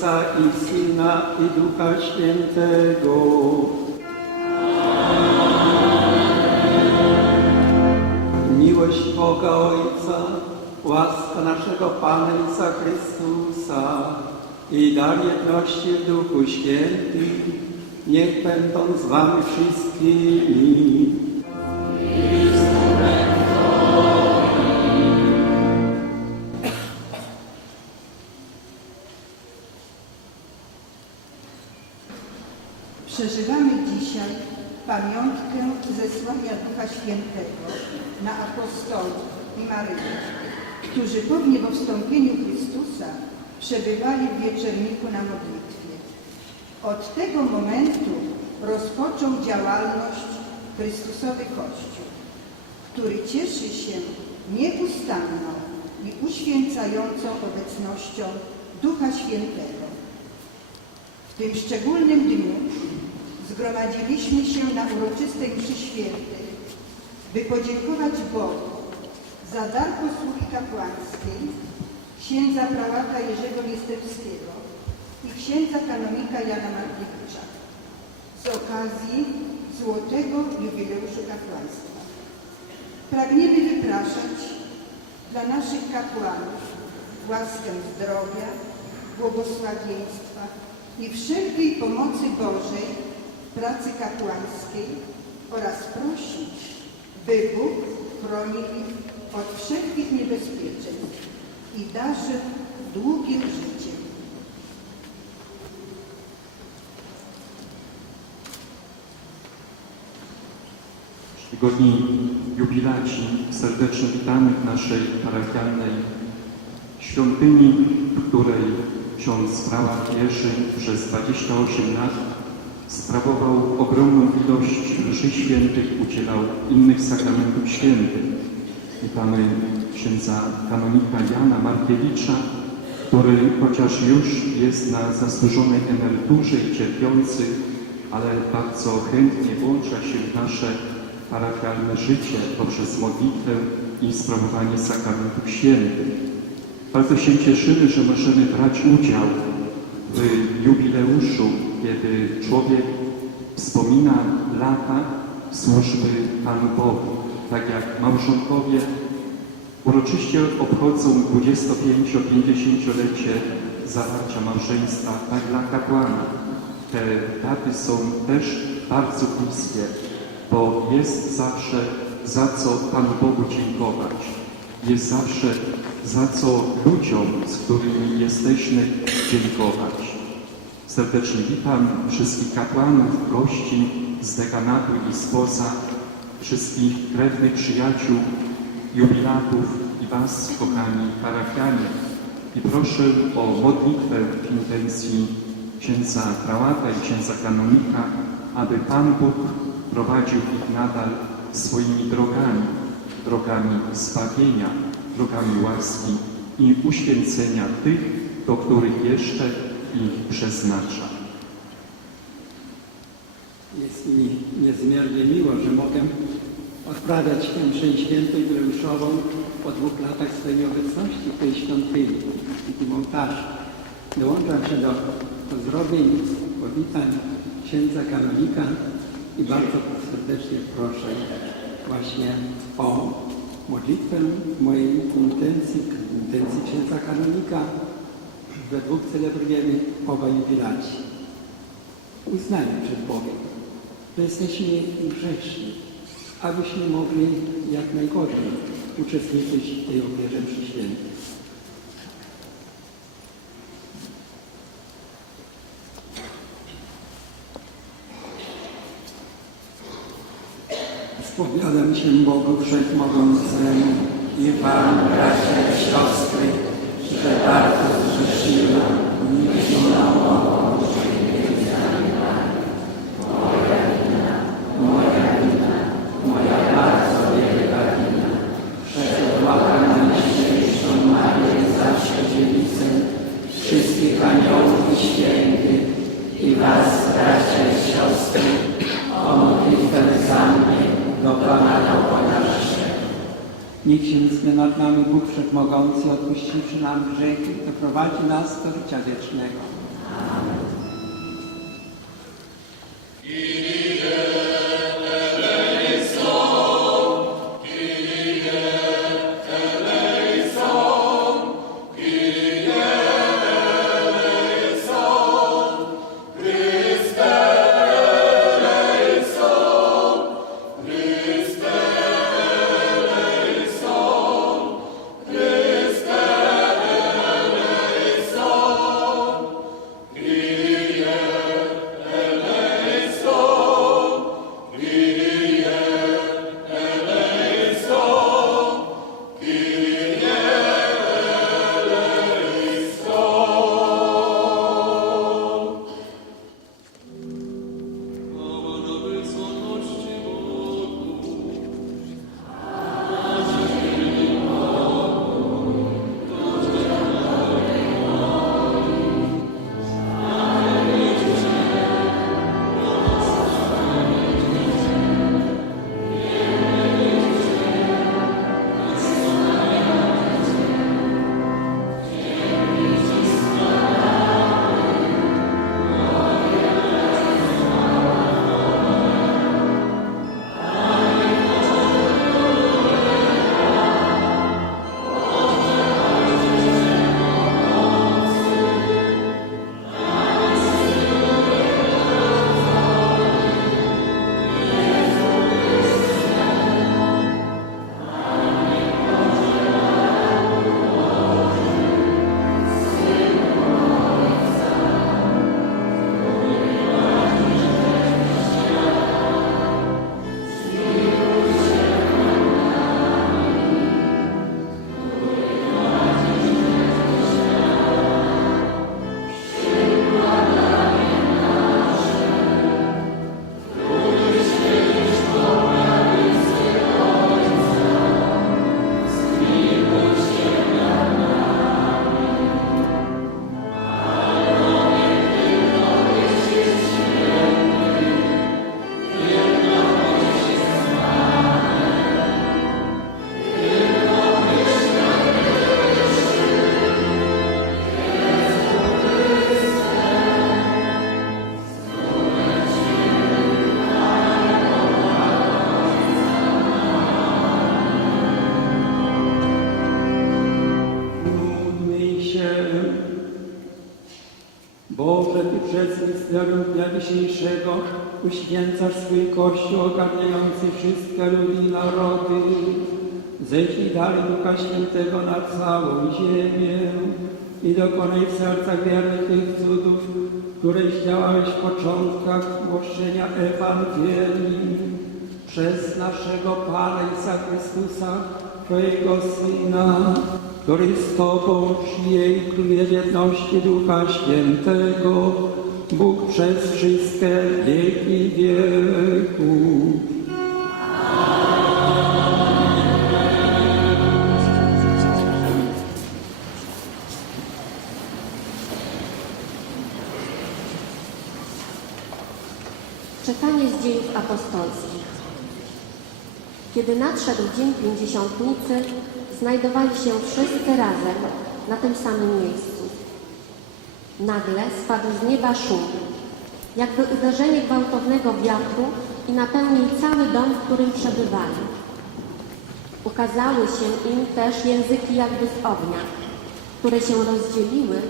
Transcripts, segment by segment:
Ojca i Syna i Ducha Świętego. Miłość Boga Ojca, łaska naszego Pana Jezusa Chrystusa i dar jedności w Duchu Świętym, niech będą z Wami wszystkimi. Przeżywamy dzisiaj pamiątkę zesłania Ducha Świętego na apostołów i Maryję, którzy po wniebowstąpieniu Chrystusa przebywali w wieczerniku na modlitwie. Od tego momentu rozpoczął działalność Chrystusowy Kościół, który cieszy się nieustanną i uświęcającą obecnością Ducha Świętego. W tym szczególnym dniu zgromadziliśmy się na uroczystej mszy świętej, by podziękować Bogu za dar posługi kapłańskiej księdza prałata Jerzego Liestewskiego i księdza kanonika Jana Markiewicza z okazji złotego jubileuszu kapłaństwa. Pragniemy wypraszać dla naszych kapłanów łaskę zdrowia, błogosławieństwa i wszelkiej pomocy Bożej pracy kapłańskiej oraz prosić, by Bóg chronił ich od wszelkich niebezpieczeństw i darzył długim życiem. Czcigodni jubilaci, serdecznie witamy w naszej parafialnej świątyni, w której ksiądz prałat Jerzy przez 28 lat sprawował ogromną ilość mszy świętych, udzielał innych sakramentów świętych. Witamy księdza kanonika Jana Markiewicza, który chociaż już jest na zasłużonej emeryturze i cierpiący, ale bardzo chętnie włącza się w nasze parafialne życie poprzez modlitwę i sprawowanie sakramentów świętych. Bardzo się cieszymy, że możemy brać udział w jubileuszu, kiedy człowiek wspomina lata służby Panu Bogu. Tak jak małżonkowie uroczyście obchodzą 25-50-lecie zawarcia małżeństwa, tak dla kapłana. Te daty są też bardzo bliskie, bo jest zawsze za co Panu Bogu dziękować. Jest zawsze za co ludziom, z którymi jesteśmy, dziękować. Serdecznie witam wszystkich kapłanów, gości z dekanatu i spoza, wszystkich krewnych przyjaciół, jubilatów i Was, kochani parafianie. I proszę o modlitwę w intencji księdza prałata i księdza kanonika, aby Pan Bóg prowadził ich nadal swoimi drogami, drogami zbawienia, drogami łaski i uświęcenia tych, do których jeszcze ich przeznacza. Jest mi niezmiernie miło, że mogę odprawiać tę mszę świętą jubileuszową po dwóch latach swojej obecności w tej świątyni, w tym ołtarzu. Dołączam się do pozdrowień, powitań księdza kanonika i bardzo serdecznie proszę właśnie o modlitwę mojej intencji, intencji księdza kanonika. We dwóch celebrujemy obaj jubilaci. Uznanie przed Bogiem, że jesteśmy grzeszni, abyśmy mogli jak najgodniej uczestniczyć w tej ofierze mszy świętej. Spowiadam się Bogu Wszechmogącemu i Wam, bracia i siostry, że bardzo zgrzeszyłam niewinną mową, moja bardzo wielka wina. Przebłagam Najświętszą Marię, zawsze dziewicę, wszystkich aniołów i świętych i Was, bracia i siostry, o modlitwę za mnie do Pana. Niech się zwie nad nami Bóg Wszechmogący, odpuściwszy nam grzechy doprowadzi nas do życia wiecznego. Misterium dnia dzisiejszego uświęcasz swój Kościół ogarniający wszystkie ludy i narody. Ześlij dalej Ducha Świętego na całą ziemię i dokonaj w sercach wiernych tych cudów, które działałeś w początkach głoszenia Ewangelii przez naszego Pana Jezusa Chrystusa, Twojego Syna, który z Tobą króluje w jedności Ducha Świętego, Bóg przez wszystkie wieki wieków. Czytanie z dziejów apostolskich. Kiedy nadszedł dzień pięćdziesiątnicy, znajdowali się wszyscy razem na tym samym miejscu. Nagle spadł z nieba szum, jakby uderzenie gwałtownego wiatru i napełnił cały dom, w którym przebywali. Ukazały się im też języki jakby z ognia, które się rozdzieliły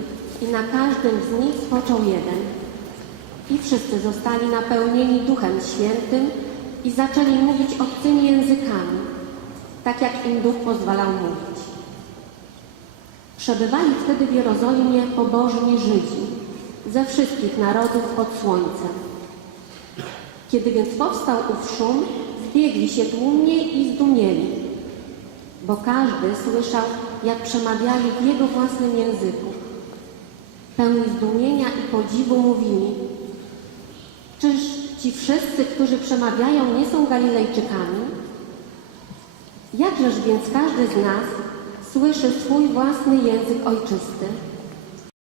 i na każdym z nich spoczął jeden. I wszyscy zostali napełnieni Duchem Świętym i zaczęli mówić obcymi językami, tak jak im Duch pozwalał mówić. Przebywali wtedy w Jerozolimie pobożni Żydzi ze wszystkich narodów pod słońcem. Kiedy więc powstał ów szum, zbiegli się tłumnie i zdumieli, bo każdy słyszał, jak przemawiali w jego własnym języku. Pełni zdumienia i podziwu mówili, Czyż ci wszyscy, którzy przemawiają, nie są Galilejczykami? Jakżeż więc każdy z nas słyszy swój własny język ojczysty?